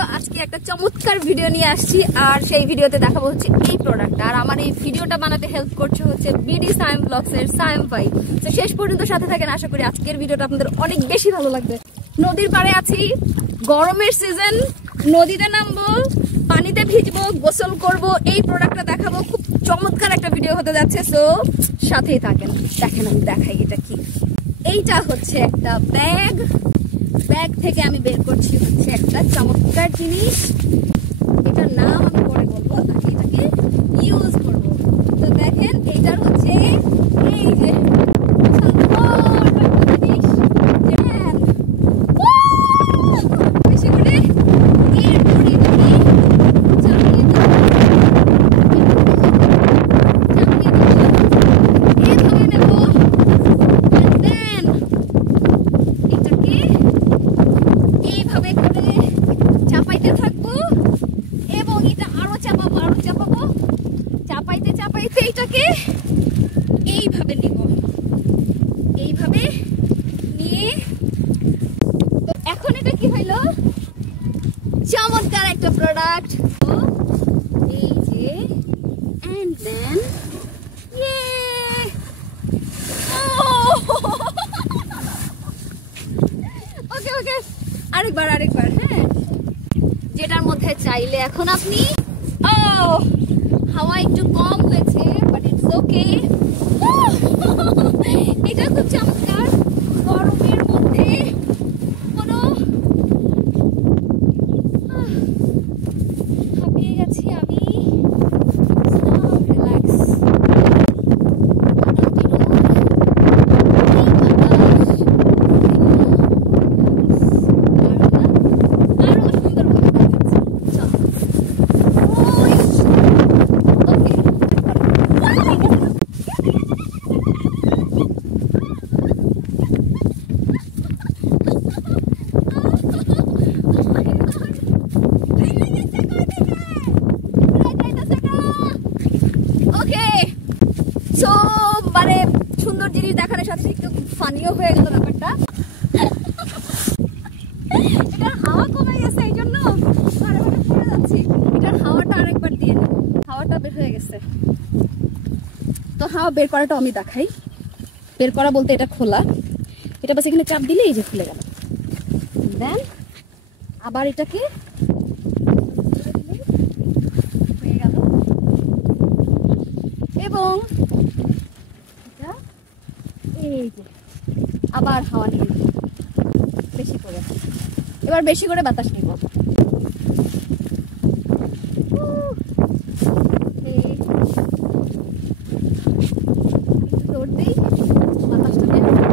Video. আজকে একটা চমৎকার ভিডিও নিয়ে আসছি, আর সেই ভিডিওতে দেখাবো হচ্ছে এই প্রোডাক্টটা। আর আমার এই ভিডিওটা বানাতে হেল্প করছে হচ্ছে বিডি সায়েম ব্লগস এর সায়েম ভাই। তো শেষ পর্যন্ত সাথে থাকেন, আশা করি আজকের ভিডিওটা আপনাদের অনেক বেশি ভালো লাগবে। নদীর পাড়ে আছি, গরমের সিজন, নদীতে নামবো, পানিতে ভিজবো, গোসল করব, এই প্রোডাক্টটা দেখাবো। খুব চমৎকার একটা ভিডিও হতে যাচ্ছে, সো সাথেই থাকেন। দেখেন আমি দেখাই এটা কি। এইটা হচ্ছে একটা ব্যাগ। ব্যাগ থেকে আমি বের করছি হচ্ছে একটা চমৎকার জিনিস। এটার নাম আমি পরে বলবো, আগে এটাকে ইউজ করব। তো দেখেন এইটার হচ্ছে এই যে বেশি করে এরপরে চাপাইতে থাকবো এবং এটা আরো চাপাবো, চাপাইতে চাপাইতে এটাকে এইভাবে নিব, এইভাবে নিয়ে এখন এটা কি হইলো, চমৎকার একটা প্রোডাক্ট। এই যে and then ওকে ওকে আরেকবার হ্যাঁ, যেটার মধ্যে চাইলে এখন আপনি হাওয়া একটু কম হয়েছে, বাট ইটস ওকে। এটা খুব চমৎকার। গরমের মধ্যে কোনো হাঁপিয়ে গেছি আমি, রিল্যাক্স। সুন্দর জিনিস দেখানোর সাথে একটু ফানিও হয়ে গেল ব্যাপারটা। এটার হাওয়া কমে গেছে, এই জন্য পড়ে যাচ্ছি। এটার হাওয়াটা আরেকবার দিয়ে দিই, হাওয়াটা বের হয়ে গেছে। তো হাওয়া বের করাটাও আমি দেখাই। বের করা বলতে এটা খোলা, এটা বাস এখানে চাপ দিলে এই যে খুলে গেল। দেন আবার এটাকে হয়ে গেল এবং এই যে আবার হাওয়া নিয়ে বেশি করে, এবার বেশি করে বাতাস নিব। দৌড় দিই, বাতাসটা বের গেলে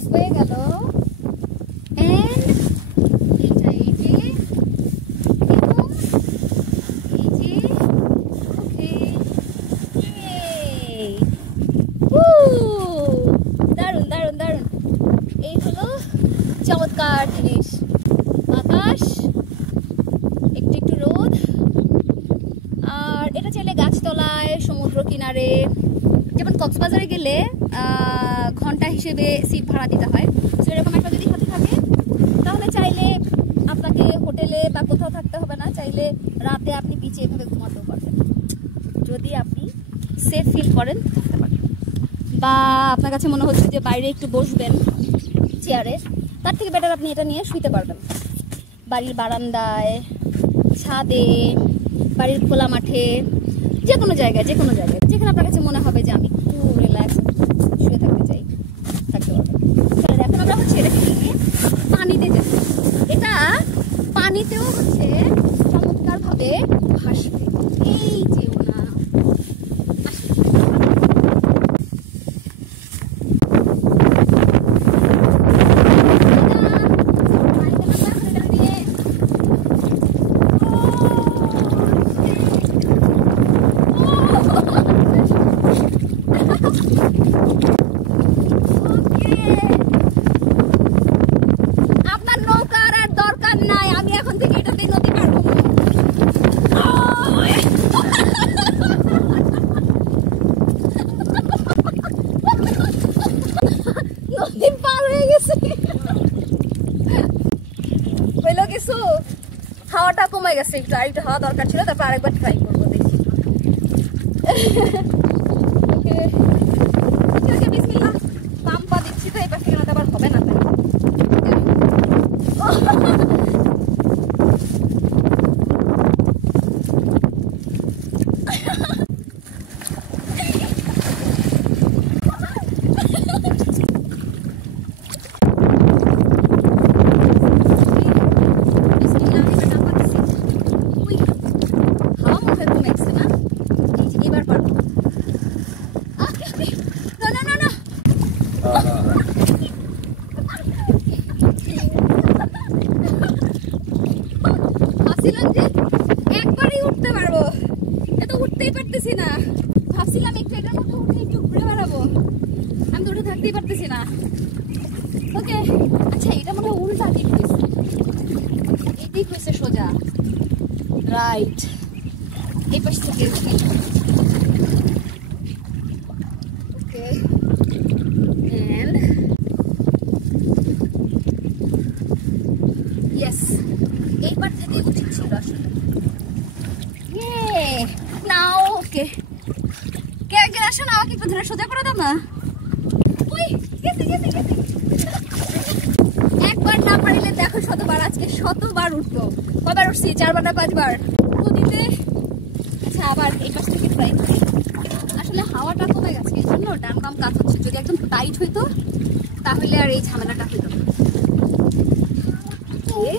হয়ে গেল। দারুন দারুন দারুন, এই হলো চমৎকার জিনিস। বাতাস, একটু একটু রোদ, আর এটা চাইলে গাছতলায়, সমুদ্র কিনারে, যেমন কক্সবাজারে গেলে ঘন্টা হিসেবে সিট ভাড়া দিতে হয়, সেরকম একটা যদি সাথে থাকে তাহলে চাইলে আপনাকে হোটেলে বা কোথাও থাকতে হবে না, চাইলে রাতে আপনি বিচে এভাবে ঘুমাতেও পারবেন। যদি আপনি সেফ ফিল করেন থাকতে পারবেন, বা আপনার কাছে মনে হচ্ছে যে বাইরে একটু বসবেন চেয়ারে, তার থেকে বেটার আপনি এটা নিয়ে শুইতে পারবেন। বাড়ির বারান্দায়, ছাদে, বাড়ির খোলা মাঠে, যে কোনো জায়গায় যেখানে আপনার কাছে মনে হবে যে আমি খুব রিল্যাক্স শুয়ে থাকতে চাই, থাকতে পারবেন। তাহলে এখন আমরা হচ্ছে এটাকে নিয়ে পানিতে যাব। এটা পানিতেও হচ্ছে চমৎকারভাবে ভাসবে। এই যে ওনা কমে গেছে একটু, আর একটু হওয়া দরকার ছিল, তারপর আরেকবার ট্রাই করবো, দেখি। ওকে বিসমিল্লাহ। পাম্প পা দিচ্ছি তো, এই পাশ থেকে আবার হবে না। ভাবছিলাম যে একবারই উঠতে পারবো, এত উঠতেই পারতেছি না। ভাবছিলাম একটু এটার মধ্যে উঠে একটু ঘুরে বেড়াবো, আমি তো উঠে থাকতেই পারতেছি না। ওকে, আচ্ছা এটা মনে হয় উল্টা দিক হয়েছে, এই দিক হয়েছে সোজা, রাইট। এই পাশ থেকে ওকে, এন্ড ইয়েস, এই পার থেকে উচিত ছিল আসলে। নাও ওকে, কে কে আসো না, আমাকে একটু ধরে সোজা করে দাও না। ওই গেছে গেছে গেছে, একবার না পারিলে দেখো শতবার, আজকে শতবার উঠবো। কবার উঠছি? 4 বার না 5 বার নদীতে। আচ্ছা আবার এই পাশ থেকে ট্রাই করি। আসলে হাওয়াটা কমে গেছে, এই জন্য ডান বাম কাজ হচ্ছে। যদি একদম টাইট হইতো তাহলে আর এই ঝামেলাটা হইতো না। ওকে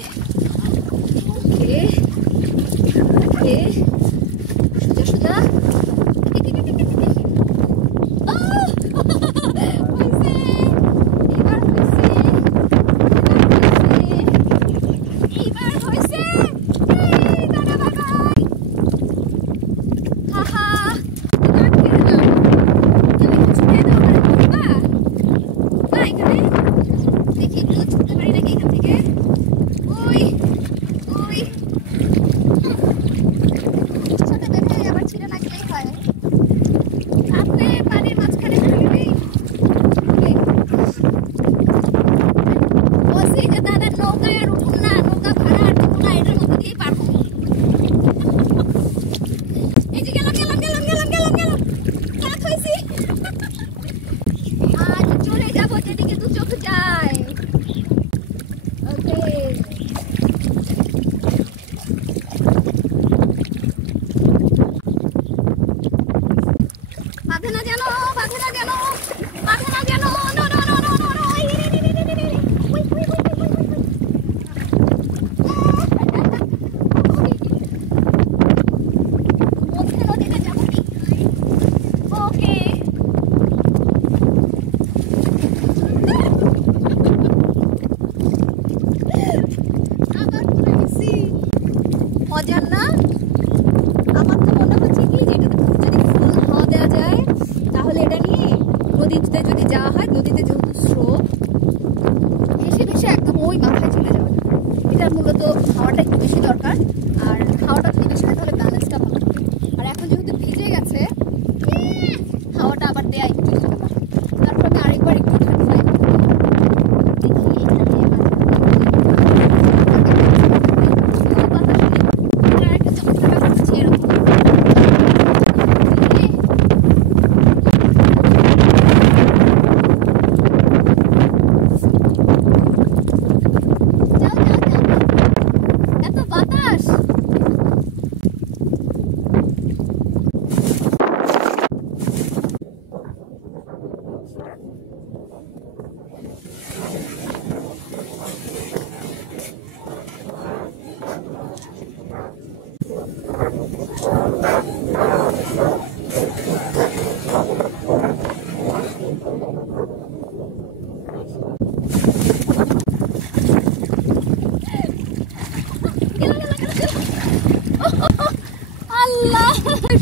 ওকে ওকে, সোজা সোজা। মজার না? আমার তো মনে হচ্ছে কি যে এটাতে যদি ফুল হাওয়া দেওয়া যায় তাহলে এটা নিয়ে নদীতে যদি যাওয়া হয়, নদীতে যেহেতু স্রোত, ভেসে ভেসে একদম ওই মাথায় চলে যাবে। এটার মূলত হাওয়াটা একটু বেশি দরকার, আর হাওয়াটা যদি বেশি হয় তাহলে ব্যালেন্সটা ভালো হবে। আর এখন যেহেতু ভিজে গেছে, হাওয়াটা আবার দেয়া একটু দরকার। তারপর আমি আরেকবার একটু ট্রাই করব।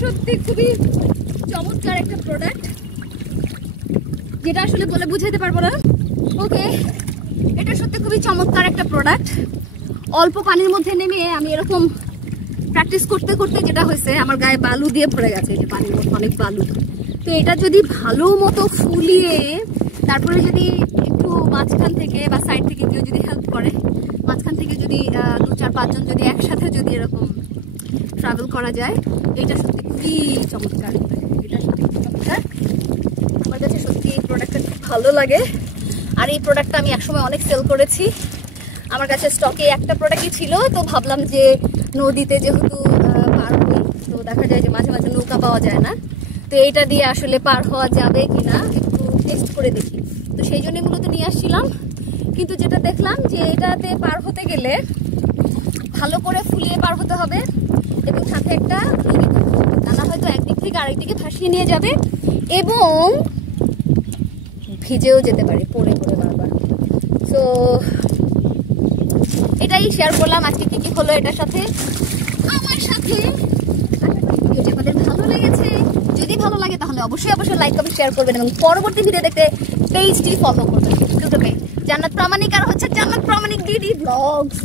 সত্যি খুবই চমৎকার একটা প্রোডাক্ট, যেটা আসলে বলে বুঝাতে পারবো না। ওকে, এটা সত্যি খুবই চমৎকার একটা প্রোডাক্ট। অল্প পানির মধ্যে নেমে আমি এরকম প্র্যাকটিস করতে করতে যেটা হয়েছে, আমার গায়ে বালু দিয়ে পড়ে গেছে, যে পানির মধ্যে অনেক বালু। তো এটা যদি ভালো মতো ফুলিয়ে তারপরে যদি একটু মাঝখান থেকে বা সাইড থেকে কেউ যদি হেল্প করে, মাঝখান থেকে যদি 2-4-5 জন যদি একসাথে যদি এরকম ট্রাভেল করা যায়। এটা সত্যি খুবই চমৎকার, এটা সত্যি চমৎকার। আমার কাছে সত্যি এই প্রোডাক্টটা খুব ভালো লাগে। আর এই প্রোডাক্টটা আমি একসময় অনেক সেল করেছি। আমার কাছে স্টকে একটা প্রোডাক্টই ছিল, তো ভাবলাম যে নদীতে যেহেতু পার হই, তো দেখা যায় যে মাঝে মাঝে নৌকা পাওয়া যায় না, তো এইটা দিয়ে আসলে পার হওয়া যাবে কিনা একটু টেস্ট করে দেখি। তো সেই জন্য মূলত নিয়ে আসছিলাম। কিন্তু যেটা দেখলাম যে এটাতে পার হতে গেলে ভালো করে ফুলিয়ে পার হতে হবে এবং সাথে একটা দানা হয়তো একদিক থেকে আরেক দিকে ভাসিয়ে নিয়ে যাবে এবং ভিজেও যেতে পারে পড়ে পড়ে বারবার। তো এটাই শেয়ার করলাম আজকে কি কি হলো এটার সাথে আমার সাথে। ভিডিওটি আপনাদের ভালো লেগেছে, যদি ভালো লাগে তাহলে অবশ্যই লাইক কমেন্ট শেয়ার করবেন এবং পরবর্তী ভিডিও দেখতে পেজটি ফলো করবেন। জান্নাত প্রামাণিক আর হচ্ছে জান্নাত প্রামাণিক ডিডি ব্লগস।